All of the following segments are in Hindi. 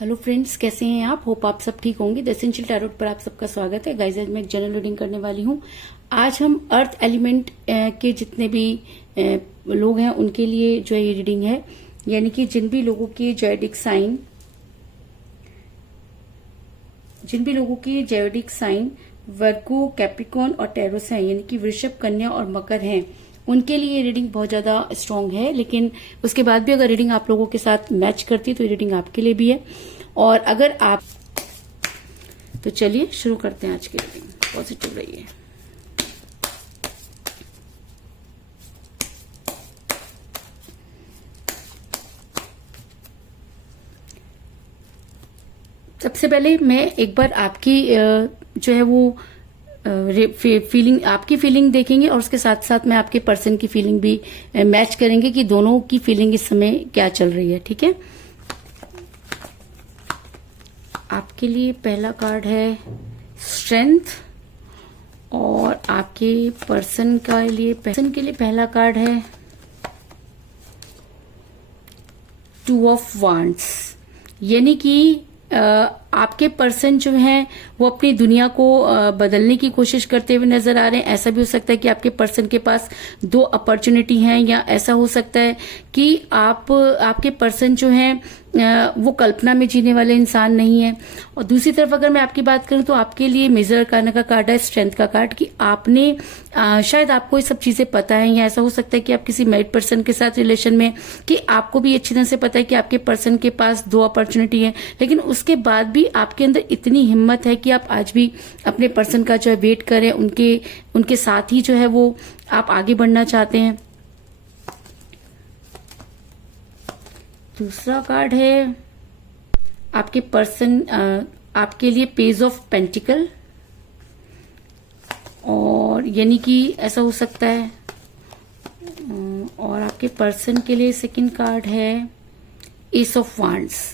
हेलो फ्रेंड्स, कैसे हैं आप? होप आप सब ठीक होंगे। द एसेंशियल टैरोट पर आप सबका स्वागत है। गाइस, आज मैं एक जनरल रीडिंग करने वाली हूँ। आज हम अर्थ एलिमेंट के जितने भी लोग हैं उनके लिए जो है ये रीडिंग है, यानी कि जिन भी लोगों के ज़ोडिएक साइन वर्गो, कैप्रिकॉर्न और टेरोस हैं, यानी कि वृषभ, कन्या और मकर हैं, उनके लिए ये रीडिंग बहुत ज्यादा स्ट्रांग है। लेकिन उसके बाद भी अगर रीडिंग आप लोगों के साथ मैच करती है तो ये रीडिंग आपके लिए भी है। और अगर आप तो चलिए शुरू करते हैं आज की रीडिंग। पॉजिटिव रहिए। सबसे पहले मैं एक बार आपकी जो है वो आपकी फीलिंग देखेंगे और उसके साथ साथ मैं आपके पर्सन की फीलिंग भी मैच करेंगे कि दोनों की फीलिंग इस समय क्या चल रही है। ठीक है, आपके लिए पहला कार्ड है स्ट्रेंथ और आपके पर्सन के लिए पहला कार्ड है टू ऑफ वांड्स, यानी कि आपके पर्सन जो हैं वो अपनी दुनिया को बदलने की कोशिश करते हुए नजर आ रहे हैं। ऐसा भी हो सकता है कि आपके पर्सन के पास दो अपॉर्चुनिटी हैं, या ऐसा हो सकता है कि आपके पर्सन जो हैं वो कल्पना में जीने वाले इंसान नहीं है। और दूसरी तरफ अगर मैं आपकी बात करूं तो आपके लिए मेजर अरकाना का कार्ड है स्ट्रेंथ का कार्ड, कि आपने शायद आपको ये सब चीजें पता है, या ऐसा हो सकता है कि आप किसी मैरिड पर्सन के साथ रिलेशन में, कि आपको भी अच्छी तरह से पता है कि आपके पर्सन के पास दो अपॉर्चुनिटी है, लेकिन उसके बाद भी आपके अंदर इतनी हिम्मत है कि आप आज भी अपने पर्सन का जो है वेट करें, उनके साथ ही जो है वो आप आगे बढ़ना चाहते हैं। दूसरा कार्ड है आपके पर्सन आपके लिए पेज ऑफ पेंटिकल, और यानी कि ऐसा हो सकता है। और आपके पर्सन के लिए सेकंड कार्ड है एस ऑफ वांड्स।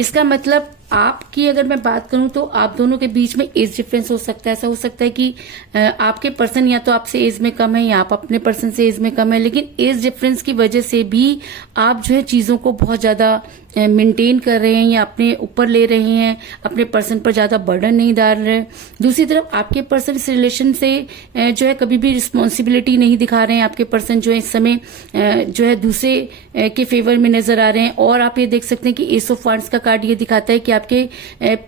इसका मतलब आपकी अगर मैं बात करूं तो आप दोनों के बीच में एज डिफरेंस हो सकता है। ऐसा हो सकता है कि आपके पर्सन या तो आपसे एज में कम है या आप अपने पर्सन से एज में कम है, लेकिन एज डिफरेंस की वजह से भी आप जो है चीजों को बहुत ज्यादा मेंटेन कर रहे हैं या अपने ऊपर ले रहे हैं, अपने पर्सन पर ज्यादा बर्डन नहीं डाल रहे। दूसरी तरफ आपके पर्सन इस रिलेशन से जो है कभी भी रिस्पॉन्सिबिलिटी नहीं दिखा रहे हैं। आपके पर्सन जो है इस समय जो है दूसरे के फेवर में नजर आ रहे हैं। और आप ये देख सकते हैं कि एस ऑफ वांड्स का कार्ड ये दिखाता है कि आपके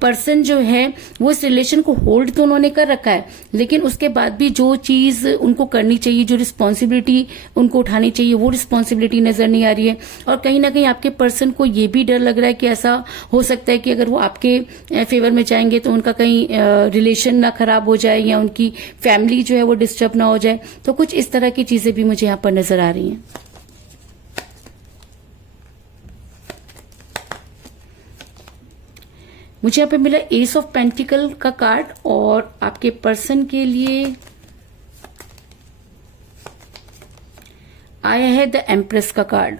पर्सन जो है वो इस रिलेशन को होल्ड तो उन्होंने कर रखा है, लेकिन उसके बाद भी जो चीज उनको करनी चाहिए, जो रिस्पॉन्सिबिलिटी उनको उठानी चाहिए, वो रिस्पॉन्सिबिलिटी नजर नहीं आ रही है। और कहीं ना कहीं आपके पर्सन को ये भी डर लग रहा है कि ऐसा हो सकता है कि अगर वो आपके फेवर में जाएंगे तो उनका कहीं रिलेशन ना खराब हो जाए या उनकी फैमिली जो है वो डिस्टर्ब ना हो जाए। तो कुछ इस तरह की चीजें भी मुझे यहाँ पर नजर आ रही हैं। मुझे यहाँ पे मिला एस ऑफ पेंटिकल का कार्ड, और आपके पर्सन के लिए आया है द एम्प्रेस का कार्ड,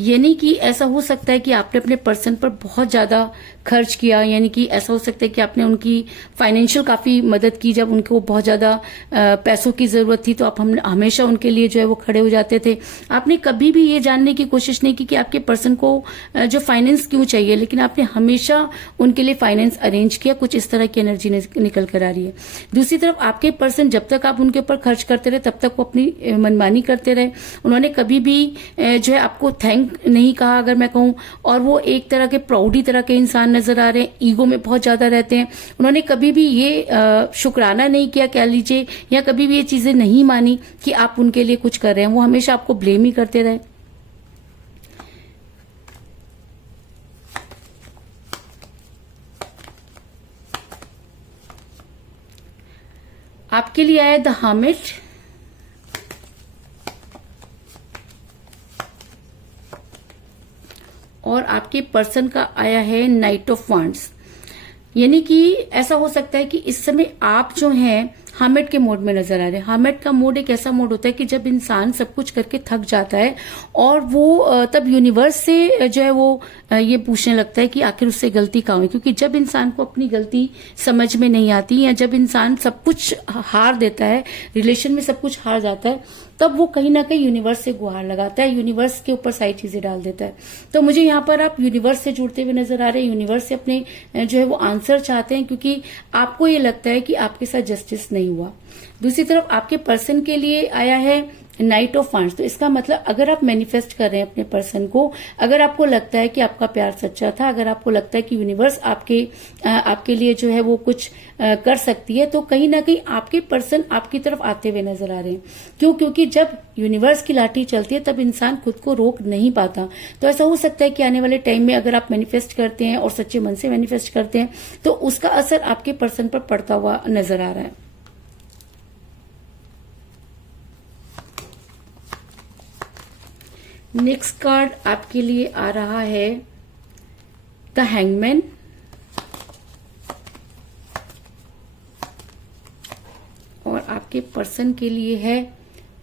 यानी कि ऐसा हो सकता है कि आपने अपने पर्सन पर बहुत ज्यादा खर्च किया, यानी कि ऐसा हो सकता है कि आपने उनकी फाइनेंशियल काफी मदद की। जब उनको बहुत ज्यादा पैसों की जरूरत थी तो आप हमेशा उनके लिए जो है वो खड़े हो जाते थे। आपने कभी भी ये जानने की कोशिश नहीं की कि आपके पर्सन को जो फाइनेंस क्यों चाहिए, लेकिन आपने हमेशा उनके लिए फाइनेंस अरेंज किया। कुछ इस तरह की एनर्जी निकल कर आ रही है। दूसरी तरफ आपके पर्सन जब तक आप उनके ऊपर खर्च करते रहे तब तक वो अपनी मनमानी करते रहे। उन्होंने कभी भी जो है आपको थैंक नहीं कहा अगर मैं कहूं, और वो एक तरह के प्राउडी तरह के इंसान नजर आ रहे हैं, ईगो में बहुत ज्यादा रहते हैं। उन्होंने कभी भी ये शुक्राना नहीं किया कह लीजिए, या कभी भी ये चीजें नहीं मानी कि आप उनके लिए कुछ कर रहे हैं। वो हमेशा आपको ब्लेम ही करते रहे। आपके लिए आया द हर्मिट, और आपके पर्सन का आया है नाइट ऑफ वांड्स, यानी कि ऐसा हो सकता है कि इस समय आप जो हैं हर्मिट के मोड में नजर आ रहे हैं। हर्मिट का मोड एक ऐसा मोड होता है कि जब इंसान सब कुछ करके थक जाता है और वो तब यूनिवर्स से जो है वो ये पूछने लगता है कि आखिर उससे गलती कहाँ हुई। क्योंकि जब इंसान को अपनी गलती समझ में नहीं आती, या जब इंसान सब कुछ हार देता है, रिलेशन में सब कुछ हार जाता है, तब वो कहीं ना कहीं यूनिवर्स से गुहार लगाता है, यूनिवर्स के ऊपर सारी चीजें डाल देता है। तो मुझे यहाँ पर आप यूनिवर्स से जुड़ते हुए नजर आ रहे हैं, यूनिवर्स से अपने जो है वो आंसर चाहते हैं, क्योंकि आपको ये लगता है कि आपके साथ जस्टिस नहीं हुआ। दूसरी तरफ आपके पर्सन के लिए आया है नाइट ऑफ वांड्स। तो इसका मतलब अगर आप मैनिफेस्ट कर रहे हैं अपने पर्सन को, अगर आपको लगता है कि आपका प्यार सच्चा था, अगर आपको लगता है कि यूनिवर्स आपके लिए जो है वो कुछ कर सकती है, तो कहीं ना कहीं आपके पर्सन आपकी तरफ आते हुए नजर आ रहे हैं। क्यों? क्योंकि जब यूनिवर्स की लाठी चलती है तब इंसान खुद को रोक नहीं पाता। तो ऐसा हो सकता है कि आने वाले टाइम में अगर आप मैनिफेस्ट करते हैं और सच्चे मन से मैनिफेस्ट करते हैं तो उसका असर आपके पर्सन पर पड़ता हुआ नजर आ रहा है। नेक्स्ट कार्ड आपके लिए आ रहा है द हैंगमैन, और आपके पर्सन के लिए है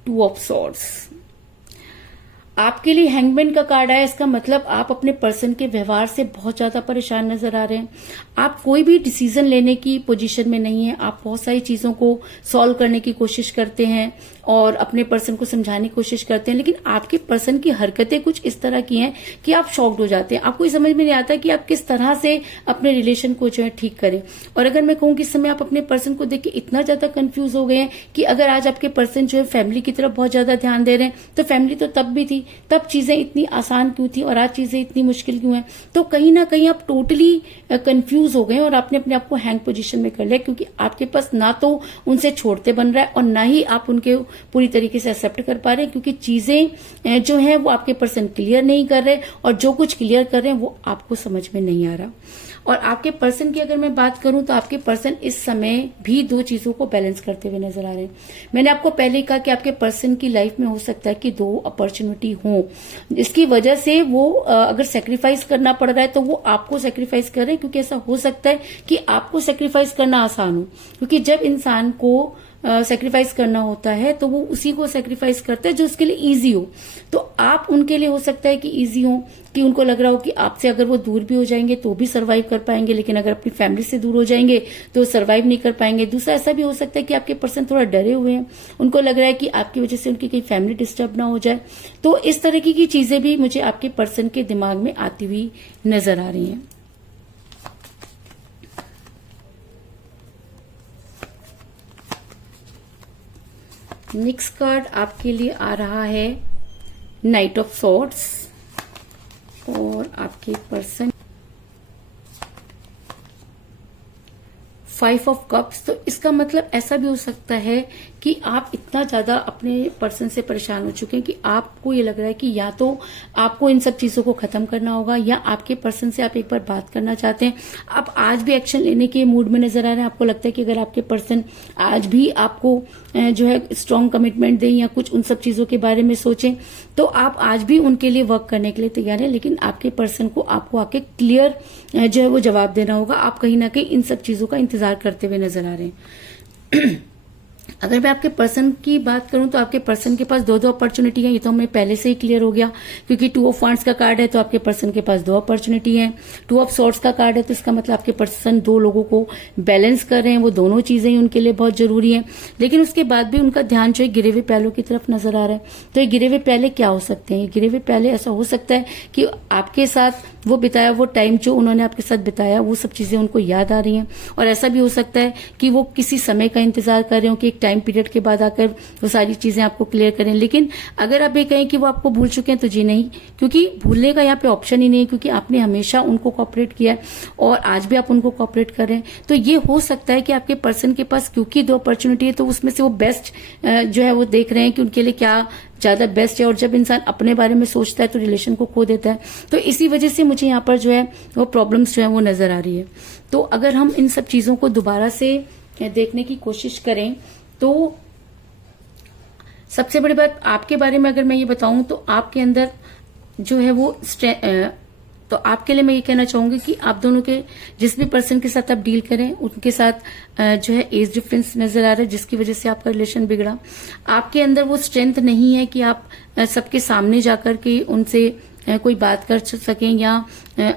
टू ऑफ सॉर्ड्स। आपके लिए हैंगमैन का कार्ड आया, इसका मतलब आप अपने पर्सन के व्यवहार से बहुत ज्यादा परेशान नजर आ रहे हैं। आप कोई भी डिसीजन लेने की पोजीशन में नहीं है। आप बहुत सारी चीजों को सॉल्व करने की कोशिश करते हैं और अपने पर्सन को समझाने की कोशिश करते हैं, लेकिन आपके पर्सन की हरकतें कुछ इस तरह की हैं कि आप शॉक्ड हो जाते हैं। आपको समझ में नहीं आता कि आप किस तरह से अपने रिलेशन को जो है ठीक करें। और अगर मैं कहूं कि इस समय आप अपने पर्सन को देख के इतना ज्यादा कंफ्यूज हो गए हैं कि अगर आज आपके पर्सन जो है फैमिली की तरफ बहुत ज्यादा ध्यान दे रहे हैं, तो फैमिली तो तब भी थी, तब चीजें इतनी आसान क्यों थी और आज चीजें इतनी मुश्किल क्यों हैं। तो कहीं ना कहीं आप टोटली कंफ्यूज हो गए और आपने अपने आप को हैंग पोजीशन में कर लिया, क्योंकि आपके पास ना तो उनसे छोड़ते बन रहा है और ना ही आप उनके पूरी तरीके से एक्सेप्ट कर पा रहे हैं, क्योंकि चीजें जो है वो आपके पर्सन क्लियर नहीं कर रहे और जो कुछ क्लियर कर रहे हैं वो आपको समझ में नहीं आ रहा। और आपके पर्सन की अगर मैं बात करूं तो आपके पर्सन इस समय भी दो चीजों को बैलेंस करते हुए नजर आ रहे हैं। मैंने आपको पहले ही कहा कि आपके पर्सन की लाइफ में हो सकता है कि दो अपॉर्चुनिटी हो, इसकी वजह से वो अगर सेक्रीफाइस करना पड़ रहा है तो वो आपको सेक्रीफाइस कर रहे हैं, क्योंकि ऐसा हो सकता है कि आपको सेक्रीफाइस करना आसान हो, क्योंकि जब इंसान को सेक्रीफाइस करना होता है तो वो उसी को सेक्रीफाइस करता है जो उसके लिए इजी हो। तो आप उनके लिए हो सकता है कि इजी हो, कि उनको लग रहा हो कि आपसे अगर वो दूर भी हो जाएंगे तो भी सरवाइव कर पाएंगे, लेकिन अगर अपनी फैमिली से दूर हो जाएंगे तो सरवाइव नहीं कर पाएंगे। दूसरा ऐसा भी हो सकता है कि आपके पर्सन थोड़ा डरे हुए हैं, उनको लग रहा है कि आपकी वजह से उनकी कहीं फैमिली डिस्टर्ब ना हो जाए। तो इस तरह की चीजें भी मुझे आपके पर्सन के दिमाग में आती हुई नजर आ रही हैं। नेक्स्ट कार्ड आपके लिए आ रहा है नाइट ऑफ सॉर्ड्स, और आपके पर्सन फाइव ऑफ कप्स। तो इसका मतलब ऐसा भी हो सकता है कि आप इतना ज्यादा अपने पर्सन से परेशान हो चुके हैं कि आपको ये लग रहा है कि या तो आपको इन सब चीजों को खत्म करना होगा या आपके पर्सन से आप एक बार बात करना चाहते हैं। आप आज भी एक्शन लेने के मूड में नजर आ रहे हैं। आपको लगता है कि अगर आपके पर्सन आज भी आपको जो है स्ट्रॉन्ग कमिटमेंट दें या कुछ उन सब चीजों के बारे में सोचें, तो आप आज भी उनके लिए वर्क करने के लिए तैयार हैं, लेकिन आपके पर्सन को आपको आके क्लियर जो है वो जवाब देना होगा। आप कहीं ना कहीं इन सब चीजों का इंतजार करते हुए नजर आ रहे हैं। अगर मैं आपके पर्सन की बात करूं तो आपके पर्सन के पास दो अपॉर्चुनिटी है। ये तो हमें पहले से ही क्लियर हो गया, क्योंकि टू ऑफ वांड्स का कार्ड है तो आपके पर्सन के पास दो अपॉर्चुनिटी है। टू ऑफ सॉर्ड्स का कार्ड है तो इसका मतलब आपके पर्सन दो लोगों को बैलेंस कर रहे हैं, वो दोनों चीजें ही उनके लिए बहुत जरूरी है। लेकिन उसके बाद भी उनका ध्यान जो है गिरे हुए प्यालों की तरफ नजर आ रहा है। तो ये गिरे हुए प्याले क्या हो सकते हैं? ये गिरे हुए प्याले ऐसा हो सकता है कि आपके साथ वो बिताया वो टाइम जो उन्होंने आपके साथ बिताया वो सब चीजें उनको याद आ रही हैं। और ऐसा भी हो सकता है कि वो किसी समय का इंतजार कर रहे हो कि एक टाइम पीरियड के बाद आकर वो सारी चीजें आपको क्लियर करें। लेकिन अगर आप ये कहें कि वो आपको भूल चुके हैं तो जी नहीं, क्योंकि भूलने का यहाँ पे ऑप्शन ही नहीं है, क्योंकि आपने हमेशा उनको कोऑपरेट किया है और आज भी आप उनको कोऑपरेट कर रहे हैं। तो ये हो सकता है कि आपके पर्सन के पास क्योंकि दो अपॉर्चुनिटी है तो उसमें से वो बेस्ट जो है वो देख रहे हैं कि उनके लिए क्या ज्यादा बेस्ट है। और जब इंसान अपने बारे में सोचता है तो रिलेशन को खो देता है। तो इसी वजह से मुझे यहाँ पर जो है वो प्रॉब्लम्स जो है वो नजर आ रही है। तो अगर हम इन सब चीजों को दोबारा से देखने की कोशिश करें तो सबसे बड़ी बात आपके बारे में अगर मैं ये बताऊं तो आपके अंदर जो है वो तो आपके लिए मैं ये कहना चाहूंगी कि आप दोनों के जिस भी पर्सन के साथ आप डील करें उनके साथ जो है एज डिफरेंस नजर आ रहा है, जिसकी वजह से आपका रिलेशन बिगड़ा। आपके अंदर वो स्ट्रेंथ नहीं है कि आप सबके सामने जाकर के उनसे कोई बात कर सकें, या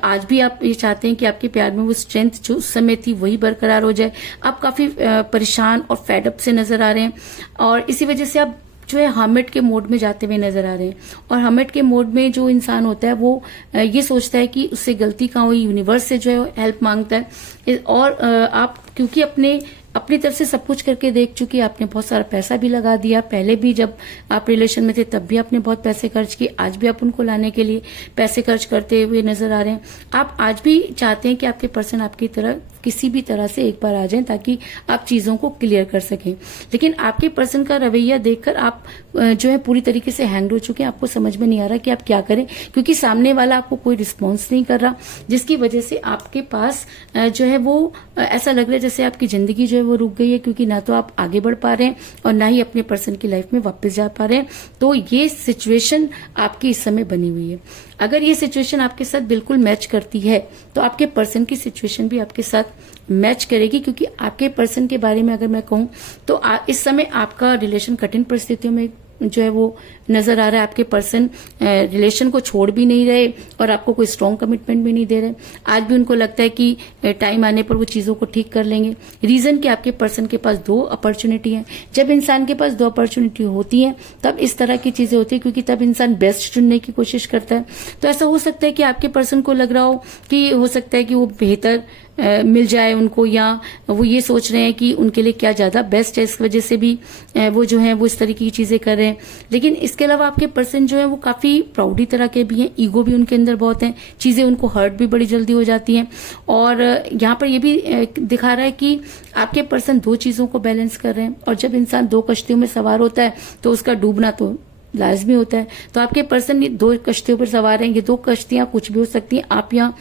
आज भी आप ये चाहते हैं कि आपके प्यार में वो स्ट्रेंथ जो उस समय थी वही बरकरार हो जाए। आप काफी परेशान और फेडअप से नजर आ रहे हैं और इसी वजह से आप जो है हर्मिट के मोड में जाते हुए नजर आ रहे हैं। और हर्मिट के मोड में जो इंसान होता है वो ये सोचता है कि उससे गलती कहाँ हुई, यूनिवर्स से जो है हेल्प मांगता है। और आप क्योंकि अपनी तरफ से सब कुछ करके देख चुकी, आपने बहुत सारा पैसा भी लगा दिया, पहले भी जब आप रिलेशन में थे तब भी आपने बहुत पैसे खर्च किए, आज भी आप उनको लाने के लिए पैसे खर्च करते हुए नजर आ रहे हैं। आप आज भी चाहते हैं कि आपके पर्सन आपकी तरह किसी भी तरह से एक बार आ जाएं ताकि आप चीजों को क्लियर कर सकें। लेकिन आपके पर्सन का रवैया देखकर आप जो है पूरी तरीके से हैंग हो चुके हैं। आपको समझ में नहीं आ रहा कि आप क्या करें, क्योंकि सामने वाला आपको कोई रिस्पॉन्स नहीं कर रहा, जिसकी वजह से आपके पास जो है वो ऐसा लग रहा है जैसे आपकी जिंदगी जो है वो रुक गई है, क्योंकि ना तो आप आगे बढ़ पा रहे हैं और ना ही अपने पर्सन की लाइफ में वापस जा पा रहे हैं। तो ये सिचुएशन आपकी इस समय बनी हुई है। अगर ये सिचुएशन आपके साथ बिल्कुल मैच करती है तो आपके पर्सन की सिचुएशन भी आपके साथ मैच करेगी, क्योंकि आपके पर्सन के बारे में अगर मैं कहूं तो इस समय आपका रिलेशन कठिन परिस्थितियों में जो है वो नजर आ रहा है। आपके पर्सन रिलेशन को छोड़ भी नहीं रहे और आपको कोई स्ट्रॉन्ग कमिटमेंट भी नहीं दे रहे। आज भी उनको लगता है कि टाइम आने पर वो चीजों को ठीक कर लेंगे। रीजन कि आपके पर्सन के पास 2 अपॉर्चुनिटी है। जब इंसान के पास 2 अपॉर्चुनिटी होती है तब इस तरह की चीजें होती है, क्योंकि तब इंसान बेस्ट चुनने की कोशिश करता है। तो ऐसा हो सकता है कि आपके पर्सन को लग रहा हो कि हो सकता है कि वो बेहतर मिल जाए उनको, या वो ये सोच रहे हैं कि उनके लिए क्या ज्यादा बेस्ट है, इस वजह से भी वो जो है वो इस तरीके की चीजें कर रहे हैं। लेकिन इसके अलावा आपके पर्सन जो है वो काफी प्राउडी तरह के भी हैं, ईगो भी उनके अंदर बहुत है, चीजें उनको हर्ट भी बड़ी जल्दी हो जाती हैं। और यहाँ पर ये भी दिखा रहा है कि आपके पर्सन 2 चीजों को बैलेंस कर रहे हैं, और जब इंसान 2 कश्तियों में सवार होता है तो उसका डूबना तो लाजमी होता है। तो आपके पर्सन 2 कश्तियों पर सवार हैं। ये 2 कश्तियां कुछ भी हो सकती हैं। आप या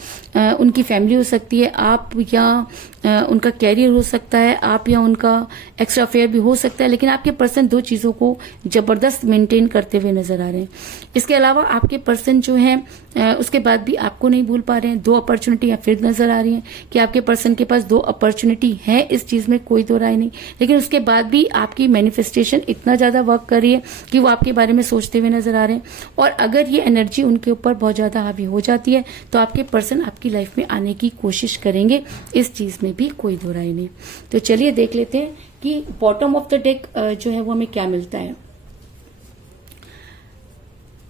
उनकी फैमिली हो सकती है, आप या उनका कैरियर हो सकता है, आप या उनका एक्स्ट्रा अफेयर भी हो सकता है। लेकिन आपके पर्सन 2 चीजों को जबरदस्त मेंटेन करते हुए नजर आ रहे हैं। इसके अलावा आपके पर्सन जो है उसके बाद भी आपको नहीं भूल पा रहे हैं। 2 अपॉर्चुनिटी फिर नजर आ रही हैं कि आपके पर्सन के पास 2 अपॉर्चुनिटी है, इस चीज में कोई दो राय नहीं। लेकिन उसके बाद भी आपकी मैनिफेस्टेशन इतना ज्यादा वर्क कर रही है कि वो आपके बारे में सोचते हुए नजर आ रहे हैं। और अगर ये एनर्जी उनके ऊपर बहुत ज्यादा हावी हो जाती है तो आपके पर्सन आपकी लाइफ में आने की कोशिश करेंगे, इस चीज में भी कोई दो राय नहीं। तो चलिए देख लेते हैं कि बॉटम ऑफ द डेक जो है वो हमें क्या मिलता है।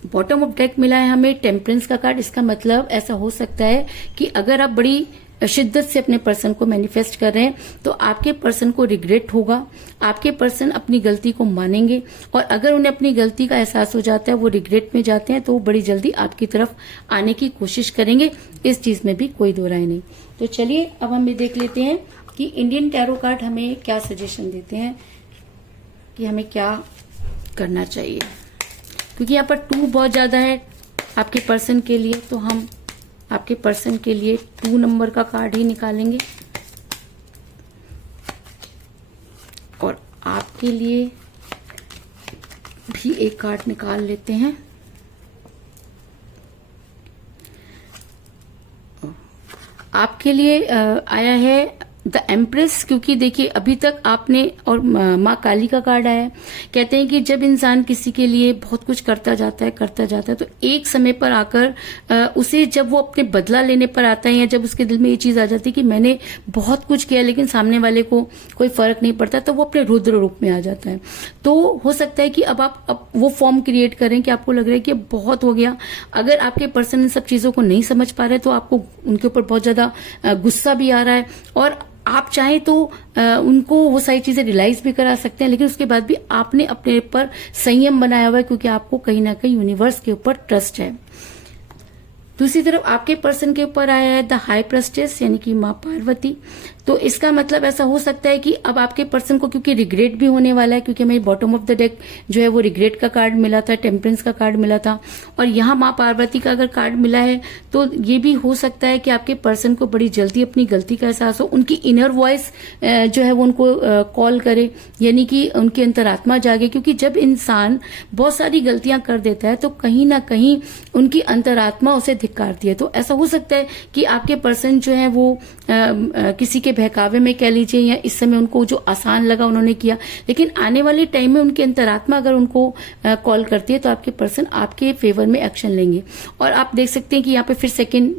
बॉटम ऑफ डेक मिला है हमें टेम्परेंस का कार्ड। इसका मतलब ऐसा हो सकता है कि अगर आप बड़ी शिद्दत से अपने पर्सन को मैनिफेस्ट कर रहे हैं तो आपके पर्सन को रिग्रेट होगा, आपके पर्सन अपनी गलती को मानेंगे, और अगर उन्हें अपनी गलती का एहसास हो जाता है, वो रिग्रेट में जाते हैं, तो वो बड़ी जल्दी आपकी तरफ आने की कोशिश करेंगे। इस चीज में भी कोई दो राय नहीं। तो चलिए अब हम ये देख लेते हैं कि इंडियन टैरो कार्ड हमें क्या सजेशन देते हैं कि हमें क्या करना चाहिए। क्योंकि यहाँ पर 2 बहुत ज्यादा है आपके पर्सन के लिए, तो हम आपके पर्सन के लिए 2 नंबर का कार्ड ही निकालेंगे, और आपके लिए भी एक कार्ड निकाल लेते हैं। आपके लिए आया है द एम्प्रेस। क्योंकि देखिए अभी तक आपने, और माँ काली का कार्ड आया है। कहते हैं कि जब इंसान किसी के लिए बहुत कुछ करता जाता है तो एक समय पर आकर उसे जब वो अपने बदला लेने पर आता है, या जब उसके दिल में ये चीज आ जाती है कि मैंने बहुत कुछ किया लेकिन सामने वाले को कोई फर्क नहीं पड़ता, तो वो अपने रुद्र रूप में आ जाता है। तो हो सकता है कि अब वो फॉर्म क्रिएट करें कि आपको लग रहा है कि बहुत हो गया। अगर आपके पर्सन इन सब चीजों को नहीं समझ पा रहे तो आपको उनके ऊपर बहुत ज्यादा गुस्सा भी आ रहा है, और आप चाहें तो उनको वो सारी चीजें रियलाइज भी करा सकते हैं। लेकिन उसके बाद भी आपने अपने ऊपर संयम बनाया हुआ है, क्योंकि आपको कहीं ना कहीं यूनिवर्स के ऊपर ट्रस्ट है। दूसरी तरफ आपके पर्सन के ऊपर आया है द हाई प्रेस्टेस, यानी कि माँ पार्वती। तो इसका मतलब ऐसा हो सकता है कि अब आपके पर्सन को क्योंकि रिग्रेट भी होने वाला है, क्योंकि हमें बॉटम ऑफ द डेक जो है वो रिग्रेट का कार्ड मिला था, टेम्परेंस का कार्ड मिला था, और यहाँ माँ पार्वती का अगर कार्ड मिला है तो ये भी हो सकता है कि आपके पर्सन को बड़ी जल्दी अपनी गलती का एहसास हो, उनकी इनर वॉइस जो है वो उनको कॉल करे, यानी कि उनकी अंतरात्मा जागे। क्योंकि जब इंसान बहुत सारी गलतियां कर देता है तो कहीं ना कहीं उनकी अंतरात्मा उसे धिक्कारती है। तो ऐसा हो सकता है कि आपके पर्सन जो है वो किसी के बहकावे में कह लीजिए, या इस समय उनको जो आसान लगा उन्होंने किया, लेकिन आने वाले टाइम में उनकी अंतरात्मा अगर उनको कॉल करती है तो आपके पर्सन आपके फेवर में एक्शन लेंगे। और आप देख सकते हैं कि यहाँ पे फिर सेकेंड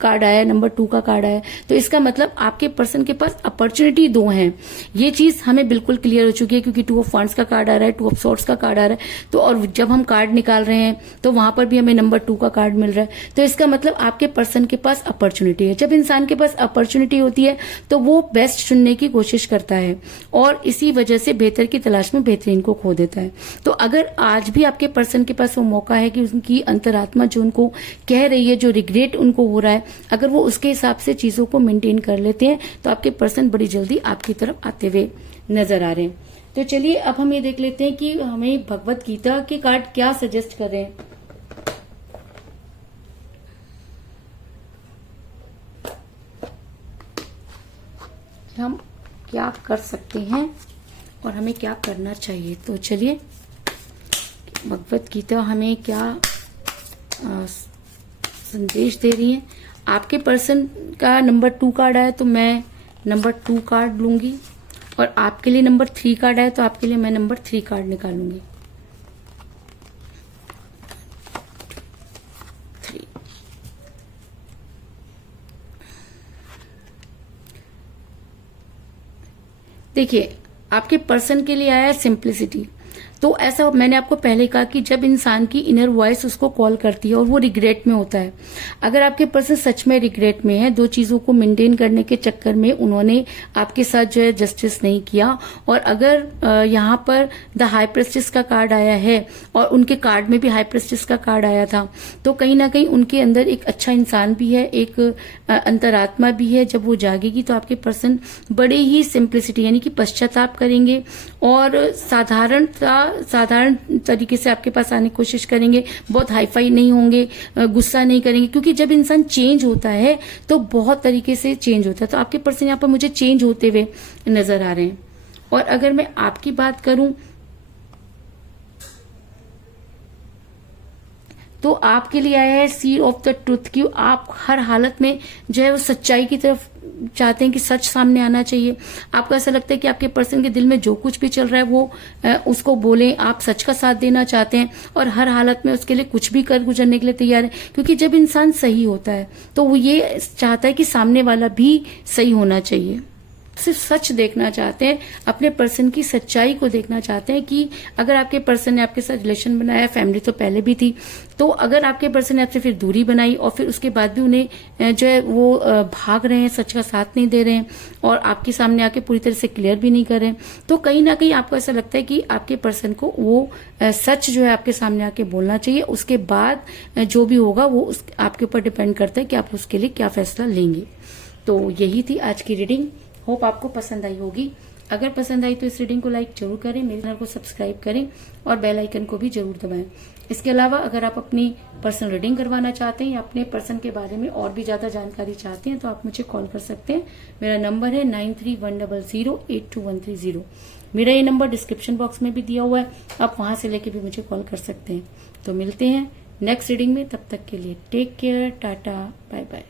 कार्ड आया, नंबर 2 का कार्ड आया, तो इसका मतलब आपके पर्सन के पास अपॉर्चुनिटी 2 है। ये चीज हमें बिल्कुल क्लियर हो चुकी है, क्योंकि 2 ऑफ वांड्स का कार्ड आ रहा है, 2 ऑफ सॉर्ड्स का कार्ड आ रहा है। तो और जब हम कार्ड निकाल रहे हैं तो वहां पर भी हमें नंबर 2 का कार्ड मिल रहा है। तो इसका मतलब आपके पर्सन के पास अपॉर्चुनिटी है। जब इंसान के पास अपॉर्चुनिटी होती है तो वो बेस्ट चुनने की कोशिश करता है और इसी वजह से बेहतर की तलाश में बेहतरीन को खो देता है। तो अगर आज भी आपके पर्सन के पास वो मौका है कि उनकी अंतरात्मा जो उनको कह रही है, जो रिग्रेट उनको हो रहा है, अगर वो उसके हिसाब से चीजों को मेंटेन कर लेते हैं तो आपके पर्सन बड़ी जल्दी आपकी तरफ आते हुए नजर आ रहे हैं। तो चलिए अब हम ये देख लेते हैं कि हमें भगवत गीता के कार्ड क्या सजेस्ट कर रहे हैं। हम क्या कर सकते हैं और हमें क्या करना चाहिए। तो चलिए भगवत गीता हमें क्या संदेश दे रही है। आपके पर्सन का नंबर 2 कार्ड आया तो मैं नंबर 2 कार्ड लूंगी, और आपके लिए नंबर 3 कार्ड आया तो आपके लिए मैं नंबर 3 कार्ड निकालूंगी। 3 देखिए, आपके पर्सन के लिए आया है सिंप्लिसिटी। तो ऐसा मैंने आपको पहले कहा कि जब इंसान की इनर वॉइस उसको कॉल करती है और वो रिग्रेट में होता है, अगर आपके पर्सन सच में रिग्रेट में है, 2 चीजों को मेंटेन करने के चक्कर में उन्होंने आपके साथ जो है जस्टिस नहीं किया, और अगर यहाँ पर द हाई प्रेस्टिस का कार्ड आया है और उनके कार्ड में भी हाई प्रेस्टिस का कार्ड आया था, तो कहीं ना कहीं उनके अंदर एक अच्छा इंसान भी है, एक अंतरात्मा भी है। जब वो जागेगी तो आपके पर्सन बड़े ही सिंप्लिसिटी यानी कि पश्चाताप करेंगे और साधारण तरीके से आपके पास आने की कोशिश करेंगे। बहुत हाईफाई नहीं होंगे, गुस्सा नहीं करेंगे, क्योंकि जब इंसान चेंज होता है तो बहुत तरीके से चेंज होता है। तो आपके पर्सन यहाँ पर मुझे चेंज होते हुए नजर आ रहे हैं। और अगर मैं आपकी बात करूं तो आपके लिए आया है सीड ऑफ द ट्रुथ, कि आप हर हालत में जो है वो सच्चाई की तरफ चाहते हैं कि सच सामने आना चाहिए। आपको ऐसा लगता है कि आपके पर्सन के दिल में जो कुछ भी चल रहा है वो उसको बोलें, आप सच का साथ देना चाहते हैं और हर हालत में उसके लिए कुछ भी कर गुजरने के लिए तैयार है। क्योंकि जब इंसान सही होता है तो वो ये चाहता है कि सामने वाला भी सही होना चाहिए। सिर्फ सच देखना चाहते हैं, अपने पर्सन की सच्चाई को देखना चाहते हैं कि अगर आपके पर्सन ने आपके साथ रिलेशन बनाया, फैमिली तो पहले भी थी, तो अगर आपके पर्सन ने आपसे फिर दूरी बनाई और फिर उसके बाद भी उन्हें जो है वो भाग रहे हैं, सच का साथ नहीं दे रहे हैं और आपके सामने आके पूरी तरह से क्लियर भी नहीं कर रहे हैं, तो कहीं ना कहीं आपको ऐसा लगता है कि आपके पर्सन को वो सच जो है आपके सामने आके बोलना चाहिए। उसके बाद जो भी होगा वो आपके ऊपर डिपेंड करता है कि आप उसके लिए क्या फैसला लेंगे। तो यही थी आज की रीडिंग। होप आपको पसंद आई होगी। अगर पसंद आई तो इस रीडिंग को लाइक जरूर करें, मेरे चैनल को सब्सक्राइब करें और बेल आइकन को भी जरूर दबाएं। इसके अलावा अगर आप अपनी पर्सनल रीडिंग करवाना चाहते हैं या अपने पर्सन के बारे में और भी ज्यादा जानकारी चाहते हैं तो आप मुझे कॉल कर सकते हैं। मेरा नंबर है 9310082130। मेरा ये नंबर डिस्क्रिप्शन बॉक्स में भी दिया हुआ है, आप वहां से लेके भी मुझे कॉल कर सकते हैं। तो मिलते हैं नेक्स्ट रीडिंग में, तब तक के लिए take care, tata, bye bye.